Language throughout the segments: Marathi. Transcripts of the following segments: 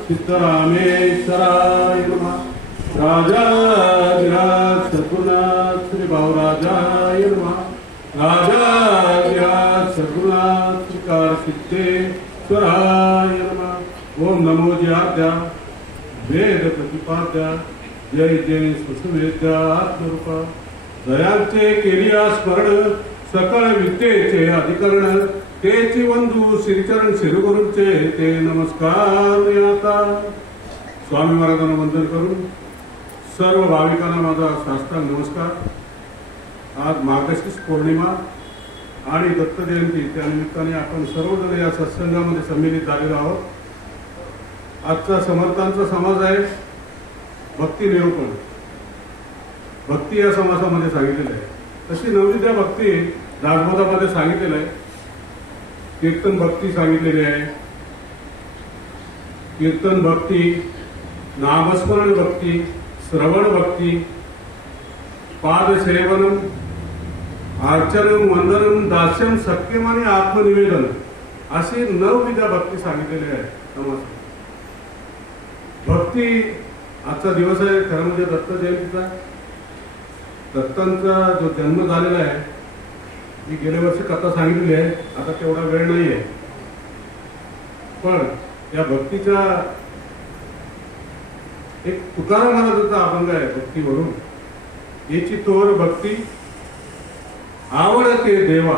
सिद्धरामेश्वराय नमः। राजाधिराज सद्गुरुनाथ श्री भाऊराजाय नमः। राजाधिराज सद्गुरुनाथ श्री कार्तिकेश्वराय नमः। ओम नमो जयाद्या वेद प्रतिपाद्या जय जय सुसुवेद्या आत्मरूपा दयांचे केलिया स्मरण सकळ विद्येचे अधिकरण तेची बंधू श्रीचरण शिरुगुरूंचे ते नमस्कार आता स्वामी महाराजांना वंदन करून सर्व भाविकांना माझा साष्टांग नमस्कार। आज मार्गशीर्ष पौर्णिमा आणि दत्त जयंती त्या निमित्ताने आपण सर्वजण या सत्संगामध्ये सम्मिलित झालेलो आहोत। आजचा समर्थांचा समाज आहे भक्ती निरूपण। भक्ती या समासामध्ये सांगितलेलं आहे, तशी नवविद्या भक्ती दासबोधामध्ये सांगितलेलं आहे। कीर्तन भक्ती सांगितलेली आहे, कीर्तन भक्ती, नामस्मरण भक्ती, श्रवण भक्ती, पादसेवनम, अर्चनम, वंदनम, दास्यम, सख्यम आणि आत्मनिवेदन अशी नवविधा भक्ती सांगितलेली आहे समाज। भक्ती आजचा दिवस आहे खरं म्हणजे दत्त जयंतीचा। दत्तांचा जो जन्म झालेला आहे मी गेल्या वर्षी कथा सांगितली आहे, आता तेवढा वेळ नाही आहे, पण या भक्तीचा एक तुकाराम महाराजांचा अभंग आहे भक्तीवरून। याची तोर भक्ती आवडते देवा,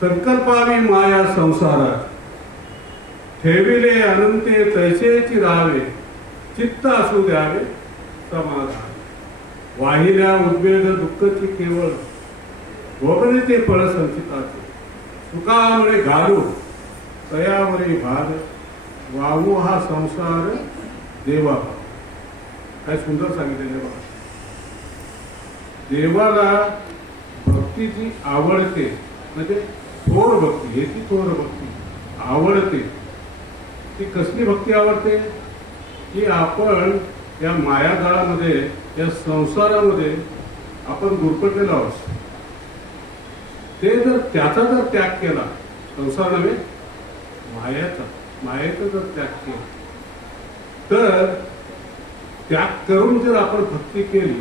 संकल्पावी माया संसारात, ठेविले अनंते तैसेची राहावे, चित्त असू द्यावे समाधान, वाहिल्या उद्वेग दुःखची केवळ भोगणे फळ संचिताचे, सुखामुळे घालू तयावरी भाग, वाहू हा संसार देवा। काय सुंदर सांगितलेलं बघा। देवाला भक्तीची आवडते म्हणजे थोर भक्ती, याची थोर भक्ती आवडते। ती कसली भक्ती आवडते की आपण या मायाजाळामध्ये या संसारामध्ये आपण गुरफटलेलो आहोत। ते जर त्याचा जर त्याग केला, संसार नव्हे मायेचा जर त्याग केला, तर त्याग करून जर आपण भक्ती केली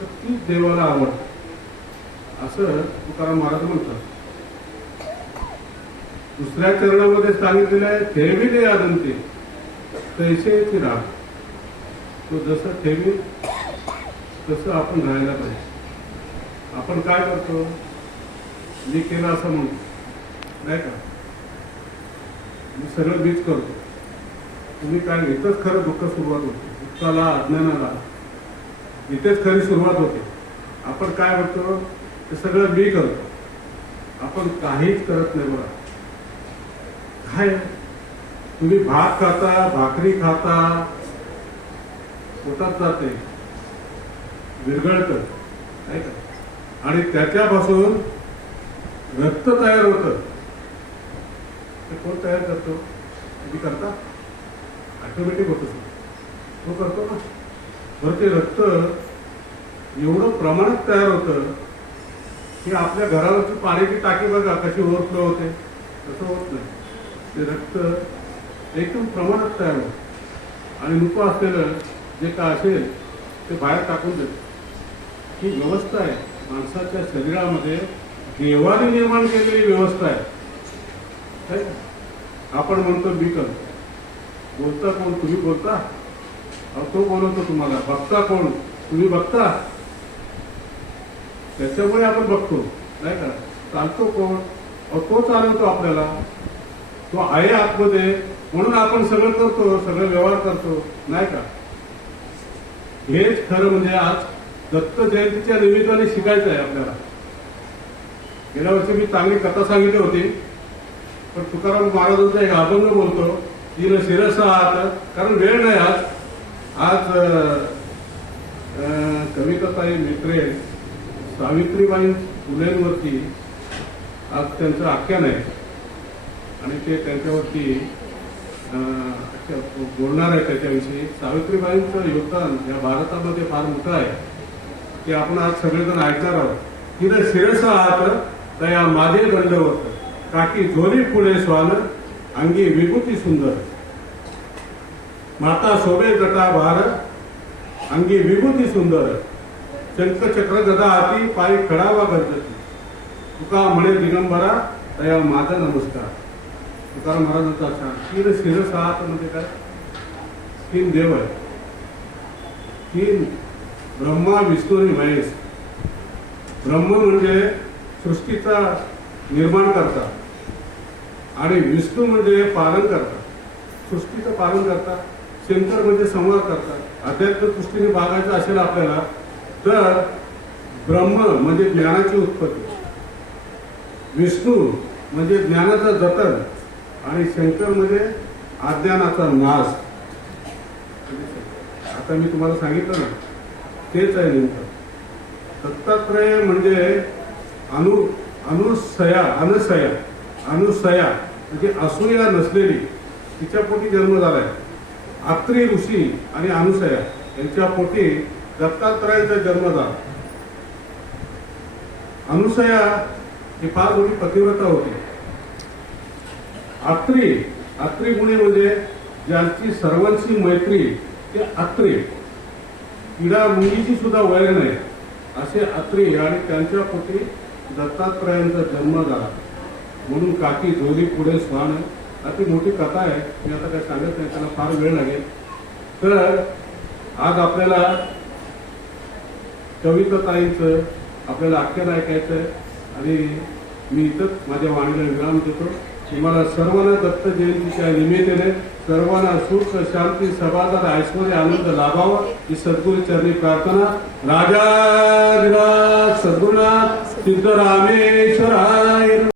तर ती देवाला आवडते असं तुकाराम महाराज म्हणतात। दुसऱ्या चरणामध्ये सांगितलेलं आहे, ठेविले अनंते तैसेची राह। तो जसं ठेवी तसं आपण राहायला पाहिजे। आपण काय करतो, मी केलं असं म्हणतो नाही का, मी सगळं बीज करतो। तुम्ही काय, इथंच खरं दुःख सुरुवात होते, दुःखाला अज्ञानाला इथेच खरी सुरुवात होते। आपण काय करतो, ते सगळं मी करतो, आपण काहीच करत नाही। बघा काय, तुम्ही भात खाता, भाकरी खाता, पोटात जाते, विरघळतं नाही का, आणि त्याच्यापासून रक्त तयार होतं। ते कोण तयार करतो? तुम्ही करता, ऑटोमॅटिक होतं तो करतो ना। बरं ते रक्त एवढं प्रमाणात तयार होतं की आपल्या घरावरची पाण्याची टाकी बघा कशी ओव्हरफ्लो होते, तसं होत नाही। ते रक्त एकदम प्रमाणात तयार होतं आणि नको असलेलं जे काय असेल ते बाहेर टाकून देतं। ही व्यवस्था आहे माणसाच्या शरीरामध्ये, देवाने निर्माण केलेली व्यवस्था आहे। आपण म्हणतो मी करतो, बोलता कोण? तुम्ही बोलता, तो बोलवतो तुम्हाला। बघता कोण? तुम्ही बघता। त्याच्यामुळे आपण बघतो नाही का। चालतो कोण? तो चालवतो आपल्याला, तो आहे आतमध्ये, म्हणून आपण सगळं करतो, सगळं व्यवहार करतो नाही का। हेच खरं म्हणजे आज दत्त जयंतीच्या निमित्ताने शिकायचं आहे आपल्याला। गेल्या वर्षी मी चांगली कथा सांगितली होती, पण तुकाराम महाराजांचा एक अभंग बोलतो, तिनं शिरसा आहात, कारण वेळ नाही आज। आज कविताताई मित्रे सावित्रीबाई फुलेंवरती आज त्यांचं आख्यान आहे आणि ते त्यांच्यावरती बोलणार आहे। त्याच्याविषयी सावित्रीबाईंचं योगदान या भारतामध्ये फार मोठं आहे, ते आपण आज सगळेजण ऐकणार आहोत। तिनं शिरसा आहात तया माझे दंडवत, काकी झोली पुढे स्वान, अंगी विभूती सुंदर, माता शोभे जटा भार, अंगी विभूती सुंदर, शंख चक्र गदा हाती, पायी खडावा गरजती, तुका म्हणे दिगंबरा तया माझा नमस्कार. तुकाराम महाराजांचा छान. तीन शिरसात म्हणजे काय? तीन देव आहे, तीन ब्रह्मा विष्णू आणि महेश. ब्रह्म म्हणजे सृष्टीचा निर्माण करता आणि विष्णू म्हणजे पालन करतात, सृष्टीचं पालन करतात. शंकर म्हणजे संवाद करतात. अध्यात्म दृष्टीने बघायचं असेल आपल्याला तर ब्रह्म म्हणजे ज्ञानाची उत्पत्ती, विष्णू म्हणजे ज्ञानाचं जतन आणि शंकर म्हणजे अज्ञानाचा नाश. आता मी तुम्हाला सांगितलं ना, तेच आहे नेमकं. दत्तात्रय म्हणजे अनुसया म्हणजे असूया नसलेली, तिच्या पोटी जन्म झालाय. अत्री ऋषी आणि अनुसया यांच्या पोटी दत्तात्रयांचा जन्म झाला. अनुसया ही फार मोठी पतिव्रता होती. अत्री मुनी म्हणजे ज्यांची सर्वांची मैत्री, ते अत्री. किडा मुनीची सुद्धा वैर नाही असे अत्री, आणि त्यांच्या पोटी दत्तात्रयांचा जन्म झाला. म्हणून काठी झोली पुढे स्वान, अति मोठी कथा आहे. मी आता काय सांगत नाही, त्याला फार वेळ लागेल. तर आज आपल्याला कविताताईंचं आपल्याला आख्यान ऐकायचंय आणि मी इथंच माझ्या वाणीला विराम देतो. तुम्हाला सर्वांना दत्त जयंतीच्या निमित्ताने सर्वांना सुख शांती समाधान ऐश्वर्य आनंद लाभावं ही सद्गुरू चरणी प्रार्थना. राजा सद्गुरुनाथ सिद्धरामेश्वराय.